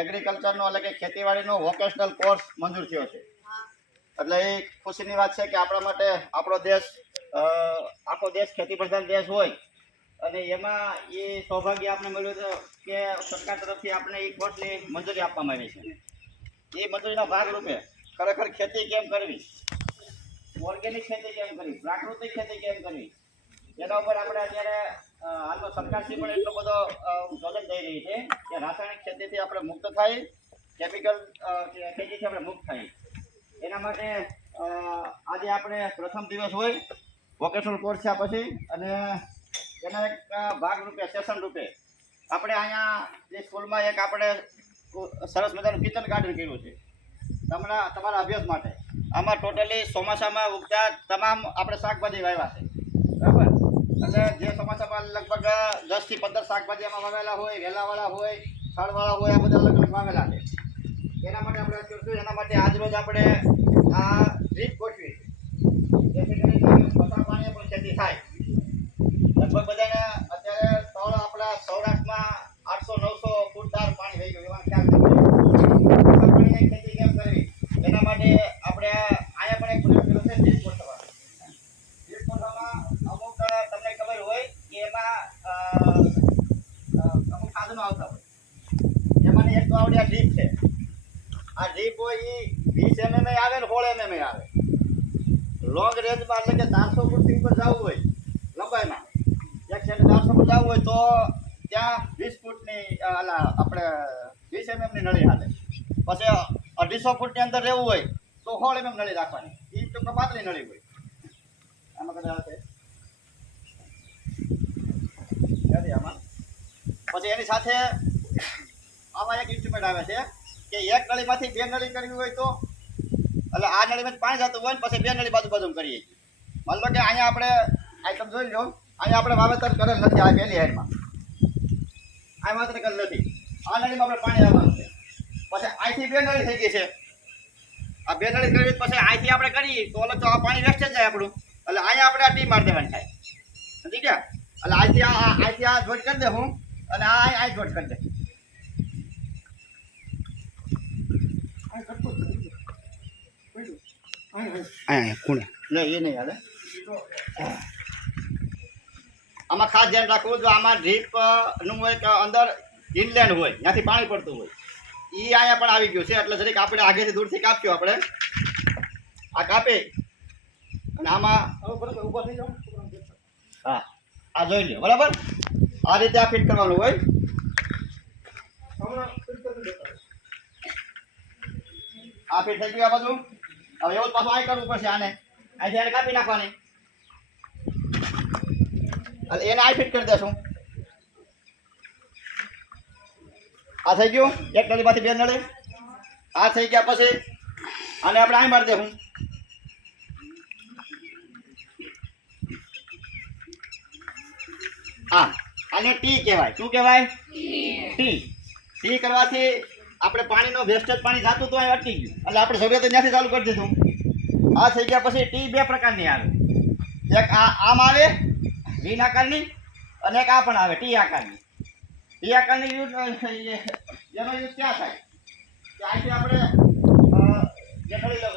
એગ્રીકલ્ચરનો એટલે કે ખેતીવાડીનો vocational course મંજૂર થયો છે. એટલે એ ખુશીની વાત છે કે આપણા માટે આપણો દેશ આખો દેશ ખેતી પ્રધાન દેશ હોય અને એમાં એ સૌભાગ્ય આપણે મળ્યું છે કે સરકાર તરફથી આપણે એ કોર્સની મંજૂરી આપવામાં આવી છે. એ મંજૂરીના ભાગરૂપે ખરેખર ખેતી કેમ કરવી, ઓર્ગેનિક ખેતી કેમ કરવી, પ્રાકૃતિક ખેતી કેમ કરવી, એના ઉપર આપણે અત્યારે હાલમાં સરકારશ્રી પણ એટલો બધો પ્રોજેક્ટ દઈ રહી છે કે રાસાયણિક ખેતીથી આપણે મુક્ત થાય, કેમિકલ ખેતીથી આપણે મુક્ત થાય. એના માટે આજે આપણે પ્રથમ દિવસ હોય વોકેશનલ કોર્સ થયા પછી, અને એના એક ભાગરૂપે સેશન રૂપે આપણે અહીંયા જે સ્કૂલમાં એક આપણે સરસ મજાનું કિચન ગાર્ડન કર્યું છે તમારા અભ્યાસ માટે. આમાં ટોટલી ચોમાસામાં ઉગતા તમામ આપણે શાકભાજી વાવ્યા છે, બરાબર. એટલે જે ચોમાસામાં લગભગ 10 થી 15 શાકભાજી એમાં વાવેલા હોય, વેલાવાળા હોય, થળવાળા હોય, આ બધા અલગ અલગ વાવેલા છે. એના માટે આપણે કરશું. એના માટે આજરોજ આપણે આ ડ્રીપ ગોઠવી જેથી કરીને પસાર પાણીએ પણ ખેતી થાય. લગભગ બધાને અત્યારે સ્થળ આપણા સૌરાષ્ટ્રમાં 800-900 ફૂટદાર પાણી થઈ ગયું એવા ખ્યાલ છે. પાણીની ખેતી કેમ કરવી એના માટે આપણે અહીંયા પણ એક પ્રયોગ કર્યો છે ડ્રીપ ગોઠવવા. ડ્રીપ ગોઠવવામાં અમુક તમને ખબર હોય કે એમાં અમુક સાધનો આવતા હોય. એમાંની એક તો આવડી આ ડ્રીપ છે. આ ડ્રીપ હોય એ 20 mm આવે ને 16 mm આવે. લોંગ રેન્જમાં એટલે કે 400 ફૂટથી ઉપર જવું હોય લંબાઈમાં, એક સાઈડ 400 ફૂટ જવું હોય તો ત્યાં 20 ફૂટની આપણે 20 mm ની નળી હાલે. પછી 250 ફૂટની અંદર રહેવું હોય તો 16 mm નળી રાખવાની. એ તો પાતળી નળી હોય. આમાં કદાચ આવશે આમાં. પછી એની સાથે આમાં એક ઇન્સ્ટ્રુમેન્ટ આવે છે કે એક નળીમાંથી 2 નળી કરવી હોય તો, એટલે આ નળીમાં પાણી જતું હોય ને પછી 2 નળી બાજુ કરીએ. માન લો કે અહીંયા આપણે આઈટમ જોઈ લો, અહીંયા આપણે વાવેતર કરેલ નથી. આ પહેલી હેડમાં આ વાવેતર કરેલ નથી. આ નળીમાં આપણે પાણી આવવાનું છે. પછી અહીંથી 2 નળી થઈ ગઈ છે. આ 2 નળી કરવી પછી અહીંથી આપણે કરીએ તો અલગ તો આ પાણી વેસ્ટ જ જાય આપણું. એટલે અહીંયા આપણે આ ટી મારી દેવાની થાય, ઠીક છે. એટલે અહીંથી આ જોઈન્ટ કરી દે હું, અને આ જોઈન્ટ કરી દે. આમાં ખાસ ધ્યાન રાખવું, જો આમાં ડ્રીપ નું હોય કે અંદર ઇનલેન્ડ હોય ત્યાંથી પાણી પડતું હોય, એ અહીંયા પણ આવી ગયું છે. એટલે જરીક આપણે આગળથી દૂરથી કાપ્યું, આપણે આ કાપી અને આમાં ઉભો થઈ જાવ. હા, આ જોઈ લો, બરાબર. આ રીતે આ ફિટ કરવાનું હોય. આ ફિટ થઈ ગયું આ બધું. હવે એવું પાછું આ કરવું પડશે. આને અહીંથી કાપી નાખવાની, એટલે એને આ ફિટ કરી દેશું. આ થઈ ગયું એક નળીમાંથી 2 નળી. આ થઈ ગયા પછી આને આપણે અહીં મારી દેવું. હા, આને ટી કહેવાય. શું કહેવાય? ટી. ટી કરવાથી આપણે પાણીનો વેસ્ટેજ પાણી જતું તો અહીં અટકી ગયું, એટલે આપણે જરૂરિયાત ત્યાંથી ચાલુ કરી દીધું. આ થઈ ગયા પછી ટી 2 પ્રકારની આવે. એક આમ આવે વીન આકારની, અને એક આ પણ આવે ટી આકારની. ટી આકારની યુઝ એનો યુઝ ક્યાં થાય કે અહીંથી આપણે જે ઢળી લો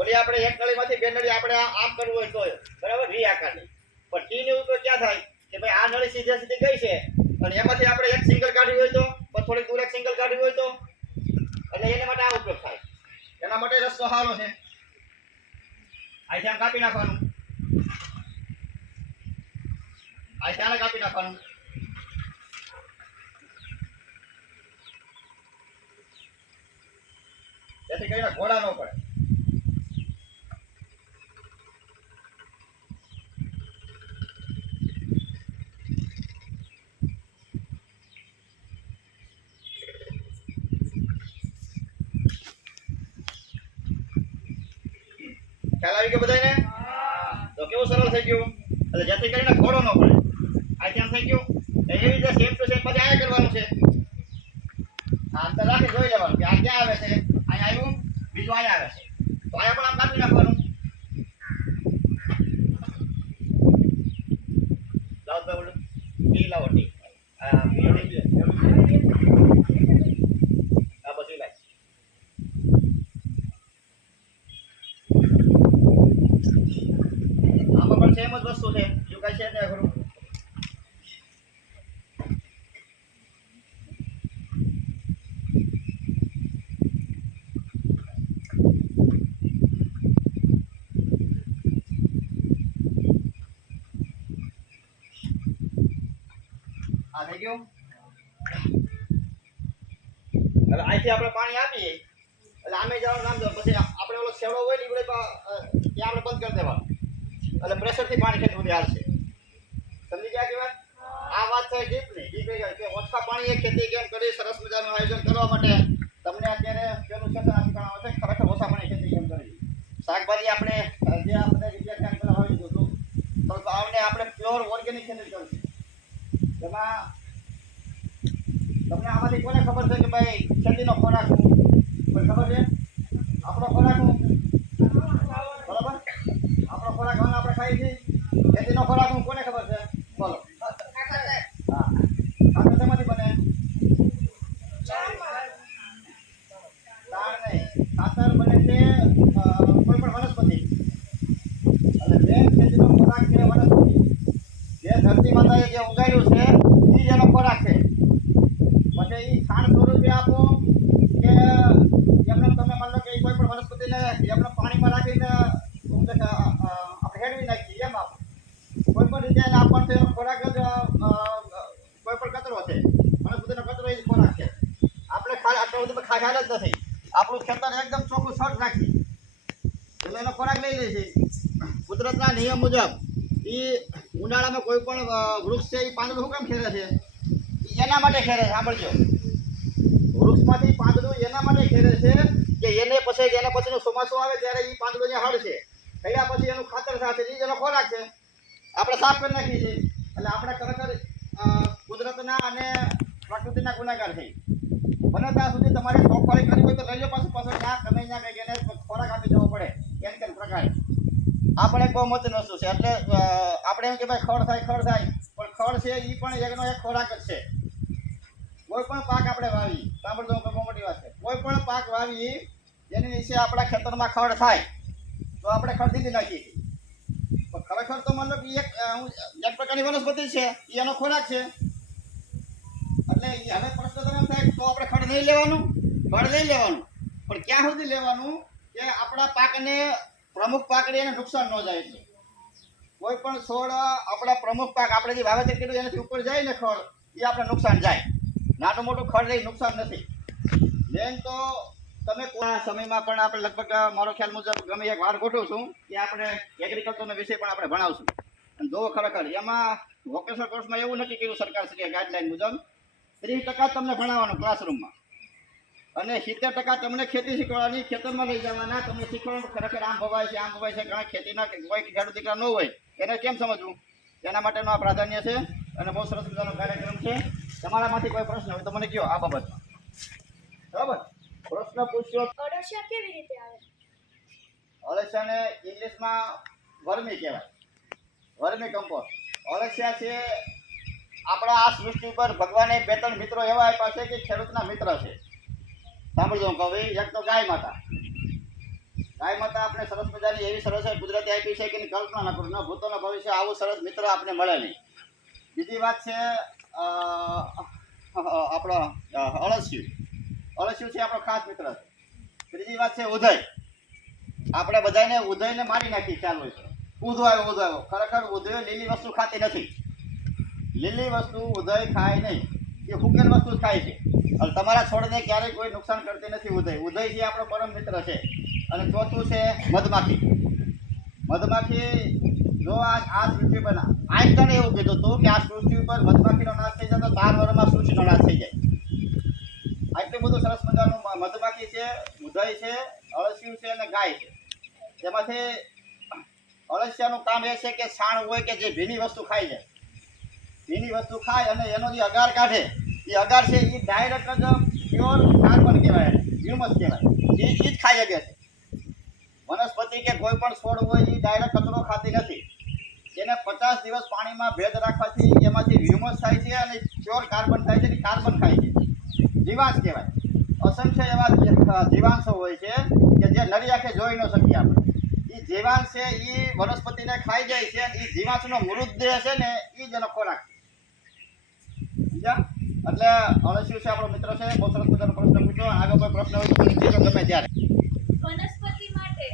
ઓલી આપણે એક નળીમાંથી 2 નળી આપણે આમ કરવું હોય તો, બરાબર, વી આકારની. પણ ટીની ઉપયોગ ક્યાં થાય કે ભાઈ આ નળી સીધે સીધી ગઈ છે અને એમાંથી આપણે એક સિંગલ કાઢવી હોય તો, પછી થોડીક દૂર એક સિંગલ કાઢવી હોય તો, એટલે એના માટે આ ઉપયોગ થાય. એના માટે રસ્તો સારો છે. અહીંથી આમ કાપી નાખવાનું, અહીંથી આને કાપી નાખવાનું. જેથી કરીને ઘોડા ન પડે. ખ્યાલ આવી ગયો બધાને? તો કેવું સરળ થઈ ગયું. એટલે જેથી કરીને ઘોડો ન પડે. આ કેમ થઈ ગયું એવી રીતે સેમ ટુ સેમ પછી આ કરવાનું છે. આ અંતર રાખી જોઈ લેવાનું કે આ ક્યાં આવે છે. અહીંયા આવ્યું, બીજું અહીંયા આવે છે, તો અહીંયા પણ આમ કાપી નાખવાનું. બધી લાવો ટીક આ પીળી આ બધી લાવ આમાં પણ સેમ જ વસ્તુ છે જો કઈ છે ને ખરું આ થઈ ગયું હવે અહીંથી આપણે પાણી આપીએ એટલે આમે જવાનું નામ દો પછી આપણે ઓલો શેડો હોય ને એ ત્યાં આપણે બંધ કરી દેવાનું એટલે પ્રેશરથી પાણી ખેતી બધી હાલશે સમજી ગયા કે વાત આ વાત છે ડીપની ડીપ કે ઓછા પાણી એ ખેતી કેમ કરી સરસ મજાનું આયોજન કરવા માટે તમને અત્યારે પેલું ક્ષેત્ર આપી આવશે ખરેખર ઓછા પાણી ખેતી કેમ કરી શાકભાજી આપણે જે આપણે વિદ્યાર્થી પેલા વાવી દીધું તો આવને આપણે પ્યોર ઓર્ગેનિક ખેતી કરીશું એમાં તમને આમાંથી કોને ખબર છે કે ભાઈ ખેતીનો ખોરાક કોઈ ખબર છે આપણો ખોરાક બરાબર આપણો ખોરાક આપણે ખાઈએ છીએ ખેતીનો ખોરાક કોને ખબર છે બોલો હા ખાતર શેમાંથી બને દાળ નહીં ખાતર બને છે કોઈ પણ વનસ્પતિ અને મેન ખેતીનો ખોરાક છે વનસ્પતિ જે ધરતી માતાએ જે ઉગાડ્યું છે એ જ એનો ખોરાક છે પછી એ ખાણ સ્વરૂપે આપો કે એમને તમે માની લો કે કોઈ પણ વનસ્પતિને એમને પાણીમાં રાખીને આપણે હેડવી નાખીએ એમ આપો કોઈ પણ રીતે એને આપવાનો એનો ખોરાક જ કોઈ પણ કચરો છે વનસ્પતિનો કચરો એ જ ખોરાક છે આપણે આટલો બધું ખ્યાલ જ નથી આપણું ખેતર એકદમ ચોખ્ખું સ્વચ્છ રાખી એટલે એનો ખોરાક લઈ લે છે કુદરતના નિયમ મુજબ એ ઉનાળામાં કોઈ પણ વૃક્ષ છે એ પાંદડું શું કામ ખેરે છે એના માટે ખેરે છે સાંભળજો વૃક્ષમાંથી પાંદડું એના માટે ખેરે છે કે એને પછીનું ચોમાસું આવે ત્યારે એ પાંદડું જે હળશે થયા પછી એનું ખાતર થશે એ એનો ખોરાક છે આપણે સાફ કરી નાખીએ છીએ એટલે આપણે ખરેખર કુદરતના અને પ્રકૃતિના ગુનેગાર થઈ બને ત્યાં સુધી તમારે ચોખવાળી કરવી હોય તો લઈ લો પાછું ના ગમે ત્યાં કંઈક એને ખોરાક આપી દેવો પડે કેમ પ્રકારે આ પણ એક બહુ મહત્વની વસ્તુ છે એટલે આપણે એમ કે ભાઈ ખડ થાય પણ ખડ છે એ પણ એકનો એક ખોરાક જ છે કોઈ પણ પાક આપણે વાવી સાંભળજો બહુ મોટી વાત છે કોઈ પણ પાક વાવી જેની નીચે આપણા ખેતરમાં ખડ થાય તો આપણે ખડ દીધી નાખીએ પણ ખરેખર તો મતલબ એક પ્રકારની વનસ્પતિ છે એ એનો ખોરાક છે એટલે હવે પ્રશ્ન તમે થાય તો આપણે ખડ નહીં લેવાનું ખડ લઈ લેવાનું પણ ક્યાં સુધી લેવાનું કે આપણા પાકને પ્રમુખ પાકને એને નુકસાન ન જાય છે કોઈ પણ છોડ આપણા પ્રમુખ પાક આપણે જે વાવેતર કર્યું એનાથી ઉપર જાય ને ખડ એ આપણે નુકસાન જાય નાનું મોટું ખડ લઈ નુકસાન નથી મેન તો તમે કોઈ સમયમાં પણ આપણે લગભગ મારો ખ્યાલ મુજબ ગમે એક વાર ગોઠવું છું કે આપણે એગ્રીકલ્ચરનો વિષય પણ આપણે ભણાવશું અને જો ખરેખર એમાં વોકેશનલ કોર્સમાં એવું નક્કી કર્યું સરકાર શ્રી ગાઈડલાઈન મુજબ 30% તમને ભણાવવાનું ક્લાસરૂમમાં અને 70% તમને ખેતી શીખવાડવાની ખેતરમાં લઈ જવાના તમને શીખવાનું ખરેખર આમ ભવાય છે ઘણા ખેતીના કોઈ ખેડૂત દીકરા ન હોય એને કેમ સમજવું તેના માટેનું આ પ્રાધાન્ય છે અને બહુ સરસ મજાનો કાર્યક્રમ છે તમારામાંથી કોઈ પ્રશ્ન હોય તો મને કહો આ બાબતમાં બરાબર પ્રશ્ન પૂછ્યો અળસિયા કેવી રીતે આવે અળસિયાને ઇંગ્લિશમાં વર્મી કહેવાય વર્મી કમ્પોસ્ટ અળસિયા છે આપણા આ સૃષ્ટિ પર ભગવાને 2-3 મિત્રો એવા આપ્યા છે કે ખેડૂતના મિત્ર છે સાંભળજો હું કહું એક તો ગાય માતા આપણે સરસ મજાની એવી સરસ કુદરતી આપી છે કે એની કલ્પના ન કરું ન ભૂતો ન ભવિષ્ય આવું સરસ મિત્ર આપણે મળે નહીં બીજી વાત છે આપણો અળસિયું છે આપણો ખાસ મિત્ર છે ત્રીજી વાત છે ઉદય આપણે બધાને ઉદયને મારી નાખી ખ્યાલ હોય તો ઉધો ખરેખર ઉદય લીલી વસ્તુ ખાતી નથી લીલી વસ્તુ ઉદય ખાય નહીં એ હુકેલ વસ્તુ જ ખાય છે અને તમારા છોડને ક્યારેય કોઈ નુકસાન કરતી નથી ઉદય છે આપણો પરમ મિત્ર છે અને ચોથું છે મધમાખી જો આ સૃષ્ટિ પર આઈન્સ્ટાઈને એવું કીધું હતું કે આ સૃષ્ટિ પર મધમાખીનો નાશ થઈ જાય તો 4 વર્ષમાં સૃષ્ટિનો નાશ થઈ જાય આટલું બધું સરસ મજાનું મધમાખી છે ઉદય છે અળસિયું છે અને ગાય છે તેમાંથી અળસિયાનું કામ એ છે કે છાણ હોય કે જે ભીની વસ્તુ ખાઈ જાય ભીની વસ્તુ ખાય અને એનો જે અગાર કાઢે એ અગાર છે એ ડાયરેક્ટ જ પ્યોર કાર્બન કહેવાય હ્યુમસ કહેવાય એ જ ખાઈ શકે છે વનસ્પતિ કે કોઈ પણ છોડ હોય એ ડાયરેક્ટ કચરો ખાતી નથી એને 50 દિવસ પાણીમાં ભેજ રાખવાથી એમાંથી હ્યુમસ થાય છે અને પ્યોર કાર્બન થાય છે અને કાર્બન ખાય છે. જીવાંશ કહેવાય. અસંખ્ય એવા જીવાંશો હોય છે કે જે નરી આંખે જોઈ ન શકીએ આપણે. એ જીવાંશ છે એ વનસ્પતિને ખાઈ જાય છે. એ જીવાંશનો મૃતદેહ છે ને એ જ એનો ખોરાક. સમજ્યા? એટલે અળસિયું છે આપણો મિત્ર છે. બહુ સરસ મજાનો પ્રશ્ન પૂછ્યો. આગળ કોઈ પ્રશ્ન હોય તો મને કહેજો ગમે ત્યારે. વનસ્પતિ માટે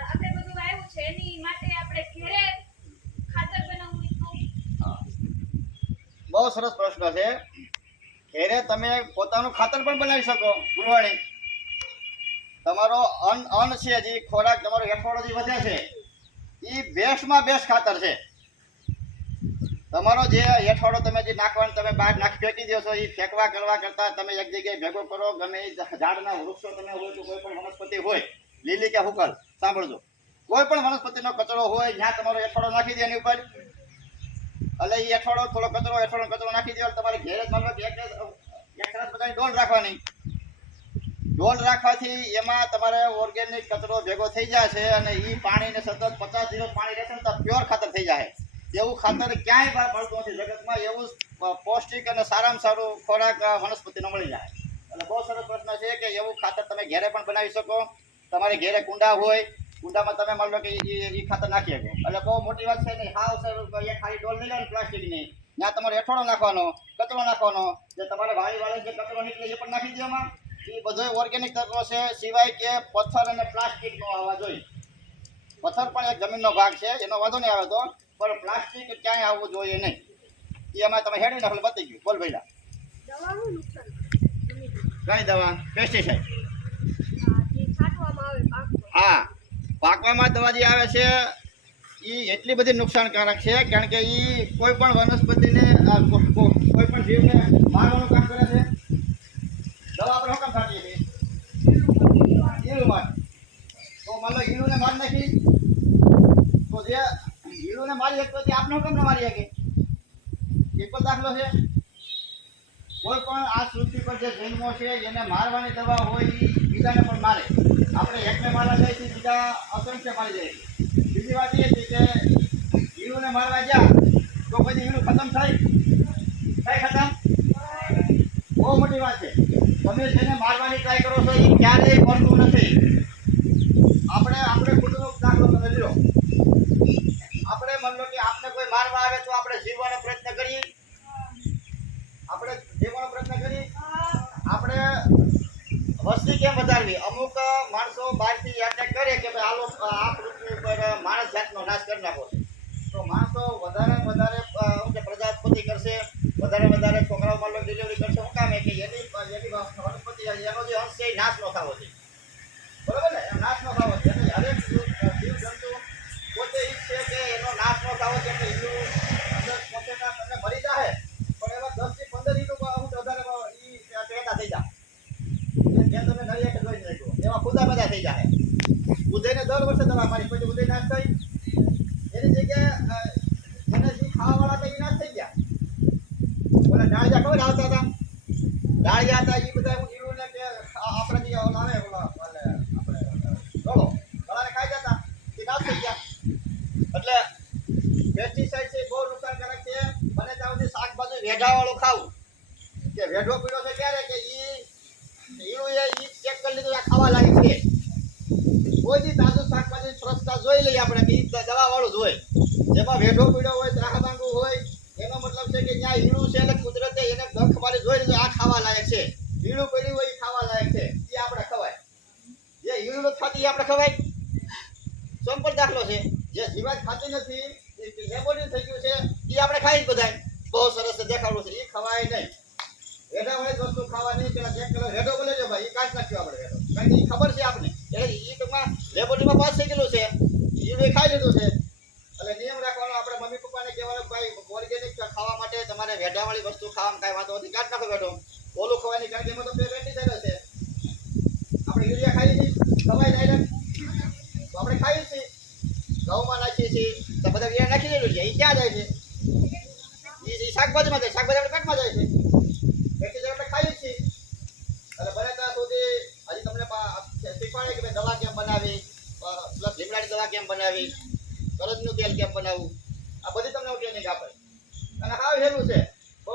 આપણે બધું વાવ્યું છે એની માટે આપણે ઘરે ખાતર બનાવવું તો બહુ સરસ પ્રશ્ન છે. ઘેરે તમે પોતાનું ખાતર પણ બનાવી શકો. ગૃહિણી, તમારો અન્ન છે જે ખોરાક તમારો હેઠવાળો જે વધે છે એ બેસ્ટમાં બેસ્ટ ખાતર છે. તમારો જે હેઠવાળો તમે જે નાખવાનું તમે બહાર નાખી ફેંકી દો છો એ ફેંકવા કરવા કરતાં તમે એક જગ્યાએ ભેગો કરો. ગમે એ ઝાડના વૃક્ષો તમે હોય તો કોઈ પણ વનસ્પતિ હોય, લીલી કે હુકલ, સાંભળજો, કોઈ પણ વનસ્પતિનો કચરો હોય જ્યાં તમારો હેઠવાળો નાખી દે એની ઉપર. એટલે એ હેઠવાળો થોડો કચરો નાખી દો. તમારે ઘેર જ માનો એક સરસ બધાની ડોલ રાખવાની. ડોલ રાખવાથી એમાં તમારે ઓર્ગેનિક કચરો ભેગો થઈ જાય છે અને એ પાણીને સતત 50 દિવસ પાણી રહેશે ને તો પ્યોર ખાતર થઈ જાય. એવું ખાતર ક્યાંય મળતું નથી જગતમાં. એવું પૌષ્ટિક અને સારામાં સારું ખોરાક વનસ્પતિનો મળી જાય. એટલે બહુ સરસ પ્રશ્ન છે કે એવું ખાતર તમે ઘેરે પણ બનાવી શકો. તમારે ઘેરે કુંડા હોય, કુંડામાં તમે માની લો કે એ ખાતર નાખી શકો. એટલે બહુ મોટી વાત છે નહીં. હાવ સર ખાલી ડોલ લઈ લો ને પ્લાસ્ટિકની, ત્યાં તમારે હેઠવાળો નાખવાનો, કચરો નાખવાનો. જે તમારે વાળી જે કચરો નીકળે એ પણ નાખી દેવામાં. એ બધો ઓર્ગેનિક તત્વો છે. સિવાય કે પથ્થર અને પ્લાસ્ટિક નો આવવા જોઈએ. પથ્થર પણ એક જમીનનો ભાગ છે, એનો વાંધો નહીં આવે તો, પણ પ્લાસ્ટિક ક્યાંય આવવું જોઈએ નહીં. એમાં તમે હેડી નાખો બતી ગયું. બોલ ભાઈલા, દવાનું નુકસાન કઈ દવા? પેસ્ટિસાઇડ. જે છાંટવામાં આવે પાકમાં. હા, પાકવામાં દવા જે આવે છે એ એટલી બધી નુકસાનકારક છે કારણ કે એ કોઈ પણ વનસ્પતિને કોઈ પણ જીવને મારવાનું કામ કરે છે. દવા આપણે શું કામ છાંટીએ છીએ? ઈયળું માર. તો માનો લો ઈયળુંને માર નાખી તો જે ઈયળુંને મારી શકતો આપણે શું કામ ન મારી શકે? એક પણ દાખલો છે. કોઈ પણ આ સૃષ્ટિ પર જે જન્મો છે એને મારવાની દવા હોય એ બીજાને પણ મારે. આપણે એકને મારવા જાય છે, બીજા અસંખ્ય મારી જાય છે. બીજી વાત એ છે કે ઈયળુંને મારવા ગયા તો પછી ઈયળું ખતમ થાય ખતમ? બહુ મોટી વાત છે. તમે જેને મારવાની ટ્રાય કરો છો એ ક્યારેય મળતું નથી. આપણે ખુદનો દાખલો તમે લ્યો. આપણે માની લો કે આપણે કોઈ મારવા આવે તો આપણે જીવવાનો પ્રયત્ન કરીએ. આપણે જીવવાનો પ્રયત્ન કરીએ. આપણે વસ્તી કેમ વધારવી? અમુક માણસો બહારથી એટેક કરે કે ભાઈ આ પૃથ્વી ઉપર માણસ જાતનો નાશ કરી નાખો છે. તો માણસો વધારે પ્રજાપતિ કરશે, વધારે છોકરાઓ માનો ડિલિવરી કરશે. શું કામ? કે એની વનસ્પતિ એનો જે અંશ છે એ નાશ ન થવો જોઈએ. બરોબર ને? એમ નાશ ન થવો જોઈએ. એટલે હરેક જીવજંતુ પોતે ઈચ્છે કે એનો નાશ ન થવો જોઈએ. એટલે ઈલું અંદર પોતેના તમને મરી જાય પણ એમાં 10 થી 15 ઈલું વધારે પેદા થઈ જાય. જે તમે નરી કે જોઈ શકો એમાં ખુદા બધા થઈ જાય. ઉદયને દર વર્ષે દવા મારી પછી ઉદય નાશ થઈ. એની જગ્યાએ એને જે ખાવાવાળા હતા એ નાશ થઈ ગયા. ઓલા ડાળિયા ખબર આવતા હતા? ડાળિયા હતા એ બધા ઈલું ને કે આપણે જે લાવે આપણે ગળાને ખાઈ જતા એ નાશ થઈ ગયા. એટલે પેસ્ટિસાઇડ છે બહુ નુકસાનકારક છે. બને ત્યાં સુધી શાકભાજી વેઢાવાળું ખાવું. કે વેઢો પીડો છે ક્યારે કે ઈલું ચેક કરી લીધું આ ખાવા લાયક છે. કોઈ દી તાજું શાકભાજી સ્વચ્છતા જોઈ લઈએ આપણે કે દવા વાળું જ હોય. જેમાં વેઢો પીડો હોય, ત્રાહબાંગું હોય, એનો મતલબ છે કે જ્યાં ઈળું છે એટલે કુદરતે એને ગંખ મારી જોઈ લીધું આ ખાવા લાયક છે. ઈળું પડ્યું હોય એ ખાવા લાયક છે, એ આપણે ખવાય. જે ઈળું નથી ખાતી એ આપણે ખવાય. સિમ્પલ દાખલો છે. જે જીવાત ખાતી નથી એ લેબોરેટરી થઈ ગયું છે એ આપણે ખાઈ જ બધાય. બહુ સરસ દેખાડું છે એ ખવાય નહીં. વેઢા વાળી વસ્તુ ખાવાની પેલા ચેક કરો. વેઢો બોલે છે ભાઈ એ કાઢી નાખ્યો આપણે વેઢો. કારણ કે એ ખબર છે આપણે. એટલે એ ટૂંકમાં લેબોરેટરીમાં પાસ થઈ ગયેલું છે. એ ખાઈ લીધું છે. એટલે નિયમ રાખવાનો. આપણે મમ્મી પપ્પાને કહેવાનું ભાઈ ઓર્ગેનિક ખાવા માટે તમારે વેઢાવાળી વસ્તુ ખાવામાં કાંઈ વાંધો નથી, કાઢ નાખો વેઢો. ઓલું ખવાની કારણ કે એમાં તો પેસ્ટિસાઇડ છે. આપણે યુરિયા ખાઈએ છીએ, ખવાય ડાયરેક્ટ તો આપણે ખાઈએ છીએ. ઘઉંમાં નાખીએ છીએ તો બધા યુરિયા નાખી દેલું છે. એ ક્યાં જાય છે? એ શાકભાજીમાં જાય. શાકભાજી આપણે પેટમાં જાય છે. પેસ્ટિસાઇડ આપણે ખાઈએ છીએ. એટલે બને ત્યાં સુધી હજી તમને શીખવાડે કે ભાઈ દવા કેમ બનાવી, પ્લસ લીમડાની દવા કેમ બનાવી, કરજનું તેલ કેમ બનાવવું, આ બધી તમને ટ્રેનિંગ આપે અને હાવ હેલું છે, બહુ